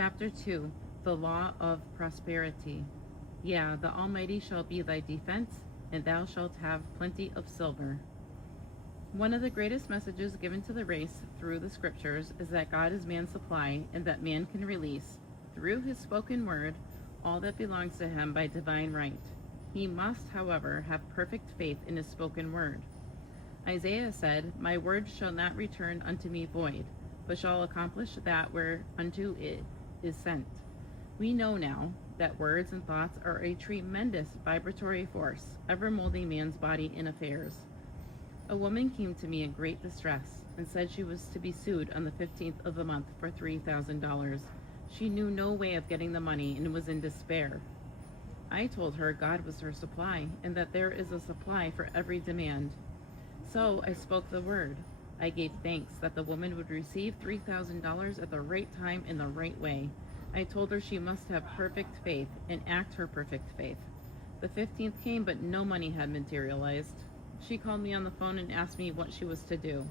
Chapter 2. The Law of Prosperity. Yeah, the Almighty shall be thy defense, and thou shalt have plenty of silver. One of the greatest messages given to the race through the scriptures is that God is man's supply and that man can release, through his spoken word, all that belongs to him by divine right. He must, however, have perfect faith in his spoken word. Isaiah said, "My word shall not return unto me void, but shall accomplish that whereunto it is sent." We know now that words and thoughts are a tremendous vibratory force, ever molding man's body and affairs. A woman came to me in great distress and said she was to be sued on the 15th of the month for $3,000. She knew no way of getting the money and was in despair. I told her God was her supply and that there is a supply for every demand. So I spoke the word. I gave thanks that the woman would receive $3,000 at the right time in the right way. I told her she must have perfect faith and act her perfect faith. The 15th came, but no money had materialized. She called me on the phone and asked me what she was to do.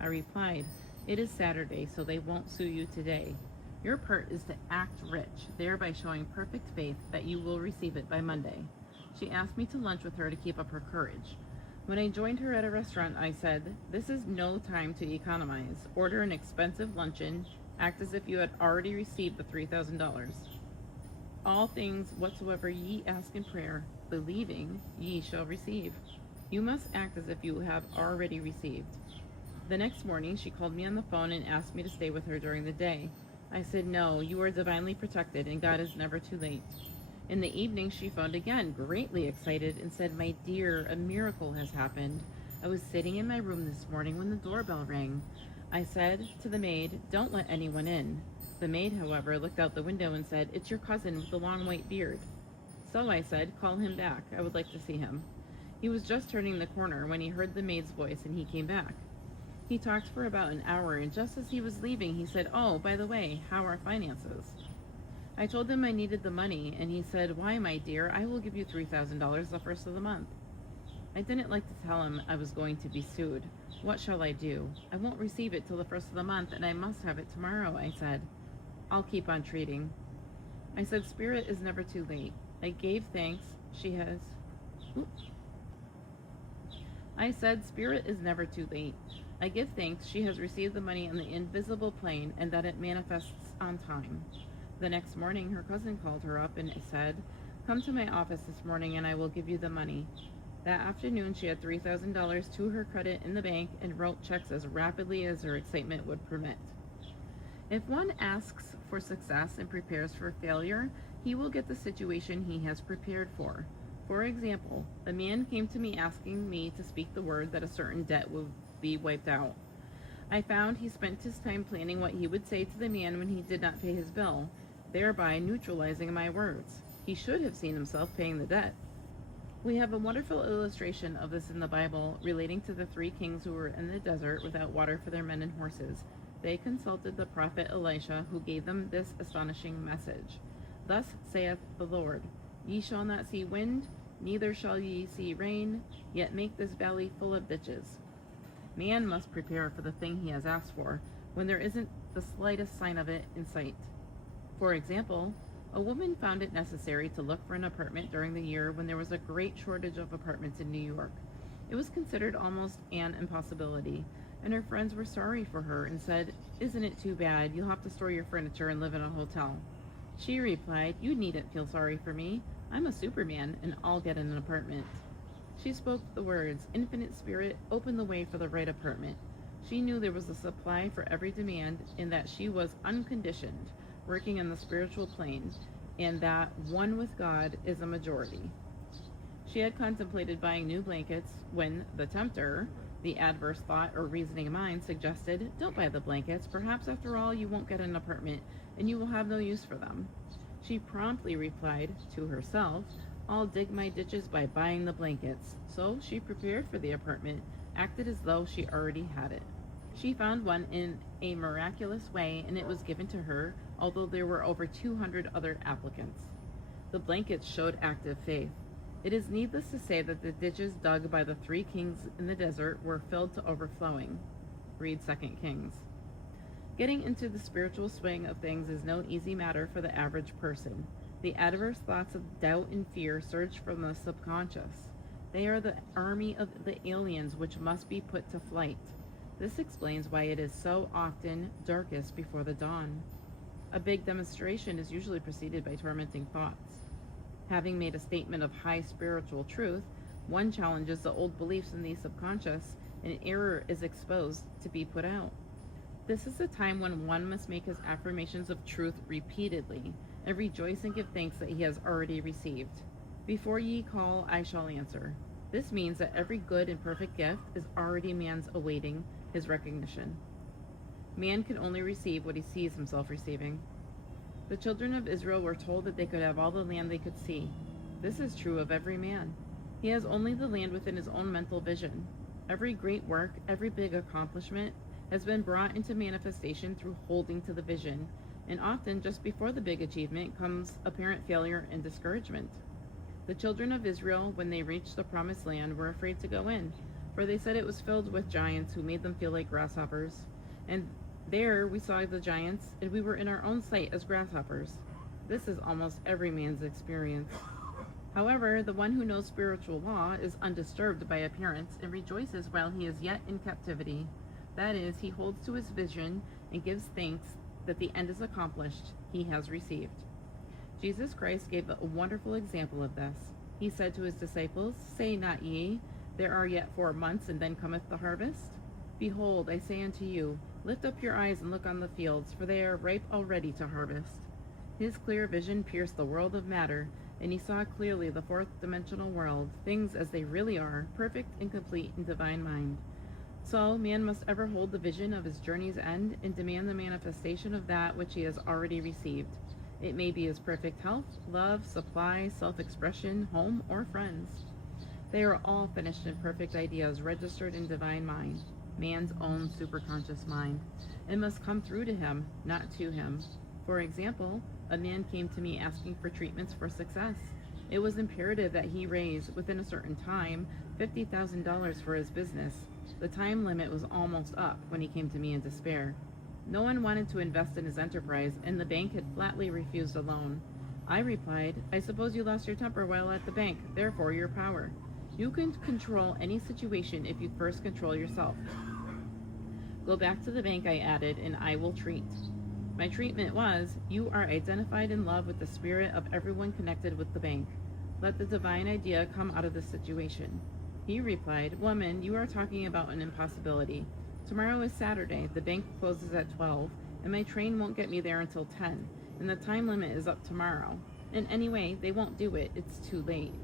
I replied, "It is Saturday, so they won't sue you today. Your part is to act rich, thereby showing perfect faith that you will receive it by Monday." She asked me to lunch with her to keep up her courage. When I joined her at a restaurant, I said, "This is no time to economize. Order an expensive luncheon. Act as if you had already received the $3,000. All things whatsoever ye ask in prayer, believing, ye shall receive." You must act as if you have already received. The next morning, she called me on the phone and asked me to stay with her during the day. I said, "No, you are divinely protected and God is never too late." In the evening, she phoned again, greatly excited, and said, "My dear, a miracle has happened. I was sitting in my room this morning when the doorbell rang. I said to the maid, 'Don't let anyone in.' The maid, however, looked out the window and said, 'It's your cousin with the long white beard.' So I said, 'Call him back. I would like to see him.' He was just turning the corner when he heard the maid's voice and he came back. He talked for about an hour, and just as he was leaving, he said, 'Oh, by the way, how are finances?' I told him I needed the money, and he said, 'Why, my dear, I will give you $3,000 the first of the month.' I didn't like to tell him I was going to be sued. What shall I do? I won't receive it till the first of the month, and I must have it tomorrow," I said. "I'll keep on treating." I said, "Spirit is never too late." I gave thanks. Oops. I said, "Spirit is never too late. I give thanks she has received the money on the invisible plane and that it manifests on time." The next morning, her cousin called her up and said, "Come to my office this morning and I will give you the money." That afternoon, she had $3,000 to her credit in the bank and wrote checks as rapidly as her excitement would permit. If one asks for success and prepares for failure, he will get the situation he has prepared for. For example, a man came to me asking me to speak the word that a certain debt would be wiped out. I found he spent his time planning what he would say to the man when he did not pay his bill, thereby neutralizing my words. He should have seen himself paying the debt. We have a wonderful illustration of this in the Bible relating to the three kings who were in the desert without water for their men and horses. They consulted the prophet Elisha, who gave them this astonishing message. "Thus saith the Lord, Ye shall not see wind, neither shall ye see rain, yet make this valley full of ditches." Man must prepare for the thing he has asked for when there isn't the slightest sign of it in sight. For example, a woman found it necessary to look for an apartment during the year when there was a great shortage of apartments in New York. It was considered almost an impossibility, and her friends were sorry for her and said, "Isn't it too bad? You'll have to store your furniture and live in a hotel." She replied, "You needn't feel sorry for me. I'm a Superman, and I'll get an apartment." She spoke the words, "Infinite Spirit, open the way for the right apartment." She knew there was a supply for every demand and that she was unconditioned, working on the spiritual plane, and that one with God is a majority. She had contemplated buying new blankets when the tempter, the adverse thought or reasoning mind, suggested, "Don't buy the blankets. Perhaps after all you won't get an apartment and you will have no use for them." She promptly replied to herself, "I'll dig my ditches by buying the blankets." So she prepared for the apartment, acted as though she already had it. She found one in a miraculous way, and it was given to her, although there were over 200 other applicants. The blankets showed active faith. It is needless to say that the ditches dug by the three kings in the desert were filled to overflowing. Read 2 Kings. Getting into the spiritual swing of things is no easy matter for the average person. The adverse thoughts of doubt and fear surge from the subconscious. They are the army of the aliens which must be put to flight. This explains why it is so often darkest before the dawn. A big demonstration is usually preceded by tormenting thoughts. Having made a statement of high spiritual truth, one challenges the old beliefs in the subconscious, and error is exposed to be put out. This is a time when one must make his affirmations of truth repeatedly, and rejoice and give thanks that he has already received. Before ye call, I shall answer. This means that every good and perfect gift is already man's awaiting his recognition. Man can only receive what he sees himself receiving. The children of Israel were told that they could have all the land they could see. This is true of every man. He has only the land within his own mental vision. Every great work, every big accomplishment has been brought into manifestation through holding to the vision, and often just before the big achievement comes apparent failure and discouragement. The children of Israel, when they reached the promised land, were afraid to go in, for they said it was filled with giants who made them feel like grasshoppers. And there we saw the giants, and we were in our own sight as grasshoppers. This is almost every man's experience. However, the one who knows spiritual law is undisturbed by appearance and rejoices while he is yet in captivity. That is, he holds to his vision and gives thanks that the end is accomplished, he has received. Jesus Christ gave a wonderful example of this. He said to his disciples, Say not ye, there are yet 4 months, and then cometh the harvest? Behold, I say unto you, lift up your eyes and look on the fields, for they are ripe already to harvest. His clear vision pierced the world of matter, and he saw clearly the fourth dimensional world, things as they really are, perfect and complete in divine mind. So, man must ever hold the vision of his journey's end and demand the manifestation of that which he has already received. It may be his perfect health, love, supply, self-expression, home, or friends. They are all finished and perfect ideas registered in divine mind, man's own superconscious mind, and must come through to him, not to him. For example, a man came to me asking for treatments for success. It was imperative that he raise, within a certain time, $50,000 for his business. The time limit was almost up when he came to me in despair. No one wanted to invest in his enterprise, and the bank had flatly refused a loan. I replied, I suppose you lost your temper while at the bank, therefore your power. You can control any situation if you first control yourself. Go back to the bank, I added, and I will treat. My treatment was, you are identified in love with the spirit of everyone connected with the bank. Let the divine idea come out of the situation. He replied, Woman, you are talking about an impossibility. Tomorrow is Saturday, the bank closes at 12, and my train won't get me there until 10, and the time limit is up tomorrow. And anyway, they won't do it, it's too late.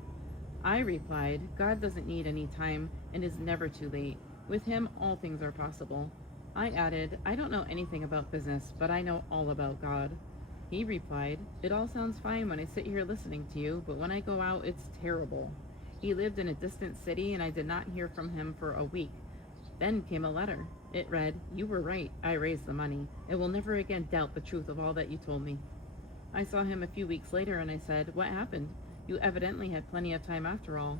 I replied, God doesn't need any time and is never too late. With him, all things are possible. I added, I don't know anything about business, but I know all about God. He replied, It all sounds fine when I sit here listening to you, but when I go out, it's terrible. He lived in a distant city, and I did not hear from him for a week. Then came a letter. It read, You were right, I raised the money. I will never again doubt the truth of all that you told me. I saw him a few weeks later, and I said, What happened? You evidently had plenty of time after all.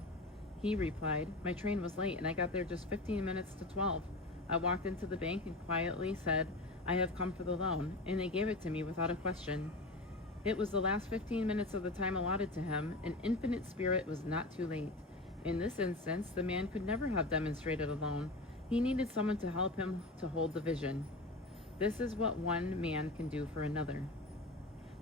He replied, My train was late, and I got there just 15 minutes to 12. I walked into the bank and quietly said, I have come for the loan, and they gave it to me without a question. It was the last 15 minutes of the time allotted to him, and infinite spirit was not too late. In this instance, the man could never have demonstrated alone. He needed someone to help him to hold the vision. This is what one man can do for another.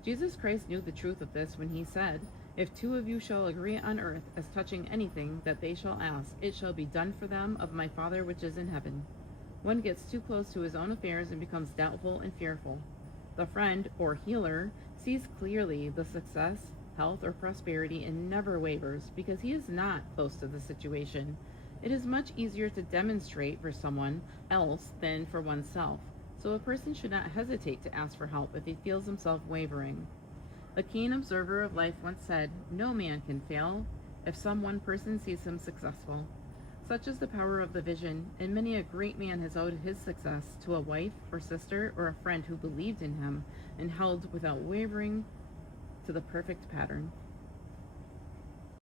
Jesus Christ knew the truth of this when he said, If 2 of you shall agree on earth as touching anything that they shall ask, it shall be done for them of my Father which is in heaven. One gets too close to his own affairs and becomes doubtful and fearful. The friend, or healer, sees clearly the success, health, or prosperity and never wavers because he is not close to the situation. It is much easier to demonstrate for someone else than for oneself, so a person should not hesitate to ask for help if he feels himself wavering. A keen observer of life once said, No man can fail if some one person sees him successful. Such is the power of the vision, and many a great man has owed his success to a wife or sister or a friend who believed in him and held without wavering to the perfect pattern.